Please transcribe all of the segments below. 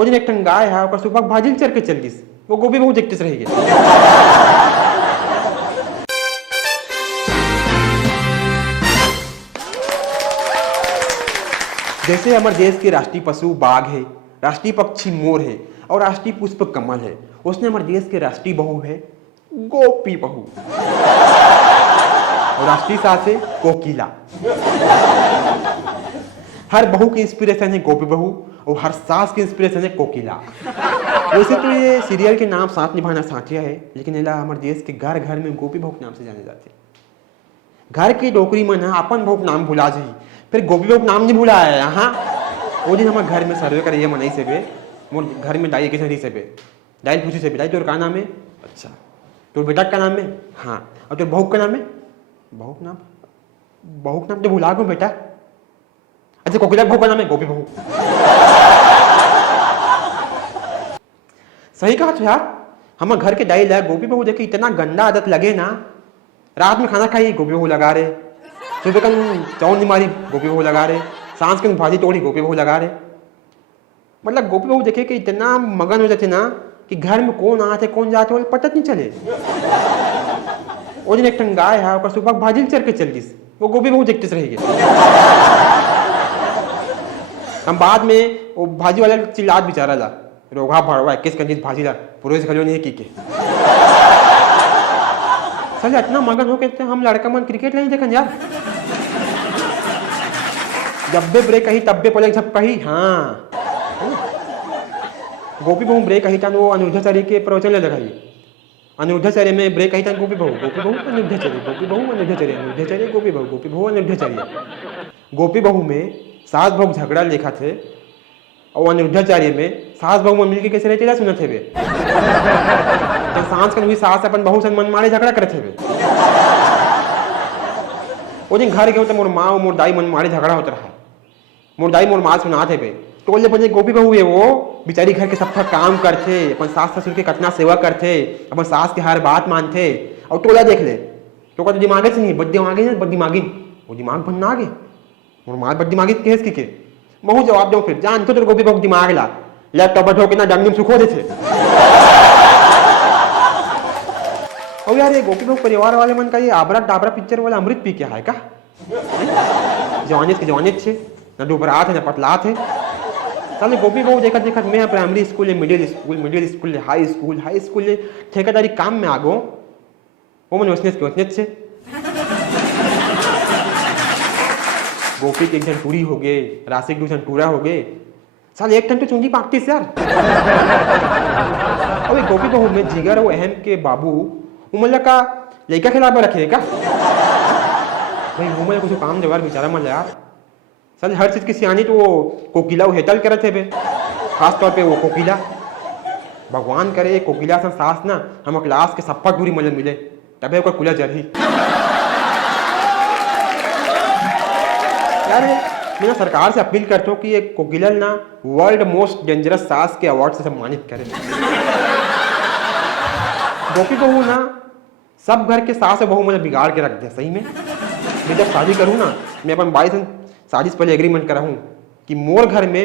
वो दिन एक ठन गाय है ओकर सुबह भाजी चर के चल गिस वो गोभी बहुत एकटिस रह गए। जैसे हमारे देश के राष्ट्रीय पशु बाघ है, राष्ट्रीय पक्षी मोर है और राष्ट्रीय पुष्प कमल है, उसने हमारे देश के राष्ट्रीय बहू है गोपी बहू और राष्ट्रीय सास है कोकिला। हर बहू की इंस्पिरेशन है गोपी बहू और हर सास की इंस्पिरेशन है कोकिला। वैसे तो ये सीरियल के नाम साथ निभाना साथिया है, लेकिन इला हमारे देश के घर घर में गोपी बहू के नाम से जाने जाते। घर की डोकरी में ना अपन बहू नाम भुला जाही, फिर गोपी बहू नाम नहीं भुला है। हाँ वो दिन हमारे घर में सर्वे करे मनई से बे मोर घर में दाई के से बे दाई पूछी से बे दाई तोर का नाम है? अच्छा तोर बेटा का नाम है? हाँ और तोर बहू का नाम है? बहू का नाम तो भुला गो बेटा। अच्छा कोकिला बहू का नाम है गोपी बहू। सही कहा तो यार, हमारे घर के दाई लगा गोपी बहू देखे इतना गंदा आदत लगे ना। रात में खाना खाई गोपी बहू लगा रहे, सुबह कन चावल नहीं मारी गोपी बहू लगा रहे, सांस कन भाजी तोड़ी गोपी बहू लगा रहे। मतलब गोपी बहू देखे कि इतना मगन हो जाते ना कि घर में कौन आते कौन जाते वो पता नहीं चले। वो दिन एक ठन गाय है ओकर सुबह भाजी चर के चल गिस वो गोपी बहू एकटिस रह गए। हम बाद में वो भाजी वाला चिल्लात बेचारा ला रोगा भरवा 21 कंजीस भाजी ला पुरोहित खलो नहीं की के सर इतना मगन हो के हम लड़का मन क्रिकेट नहीं देखन यार। जब भी ब्रेक कही तब भी पलक झप कही। हाँ गोपी बहू ब्रेक कही तन वो अनुरुद्धाचार्य के प्रवचन ले लगाई। अनुरुद्धाचार्य में ब्रेक कही तन गोपी बहू अनुरुद्धाचार्य गोपी बहू अनुरुद्धाचार्य अनुरुद्धाचार्य गोपी बहू अनुरुद्धाचार्य। गोपी बहू में सास बहू झगड़ा लिखा थे और अनुरुद्धाचार्य में सास बहू मिलके कैसे रहते सुनत थे वे तो सांस कन हुई सास अपन बहू से मन मारे झगड़ा करते थे। वो दिन घर गए तो मोर माँ और मोर दाई मन मारे झगड़ा होता रहा। मोर दाई मोर माँ सुनाते थे टोल ले गोपी बहू है वो बेचारी घर के सबका काम करते, अपन सास ससुर के कितना सेवा करते, अपन सास के हर बात मानते और टोला देख ले तो का दिमाग से नहीं बद दिमागी है बद दिमागी वो दिमाग बनना आगे मोर माँ बद दिमागी केस की के महू जवाब दो फिर जान तो गोपी बहू दिमाग ला लैपटॉप बैठो के ना डंडी में सुखो देते। और यार ये गोपी बहू परिवार वाले मन का ये आबरा डाबरा पिक्चर वाला अमृत पी क्या है का जवानियत छे ना डुबरात है ना पतलात है। चल गोपी बहू देखत देखत मैं primary school middle school high school ठेकेदारी काम में आ गो वो मन वसने से गोपी के एक जन टूरी हो गए, राशि के 2 जन टूरा हो गए, साल एक टन तो चुंगी पाकती यार। अबे गोपी बहू में जिगर और अहम के बाबू उमल का लड़का खिलाफ रखे का भाई उमल कुछ काम जवार बेचारा मन यार। सर हर चीज की सियानी तो वो कोकिला वो हेतल करे थे बे, खास तौर पे वो कोकिला। भगवान करे कोकिला से सास ना हम क्लास के सप्पा दूरी मजन मिले तबे ओकर कुला जरही। यार मैं सरकार से अपील करता हूँ कि एक कोकिला ना वर्ल्ड मोस्ट डेंजरस सास के अवार्ड से सम्मानित करे। गोपी बहू ना सब घर के सास और बहू मुझे बिगाड़ के रख दे। सही में मैं जब शादी करूँ ना मैं अपन 22 शादी से पहले एग्रीमेंट करा हूँ कि मोर घर में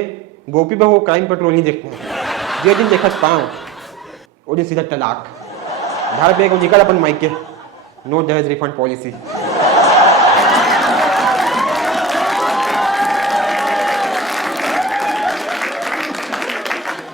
गोपी बहू क्राइम पेट्रोल नहीं देखते हैं। जो दिन देखत पाऊँ वो दिन सीधा तलाक घर पे निकल अपन माइके नो दहेज रिफंड पॉलिसी।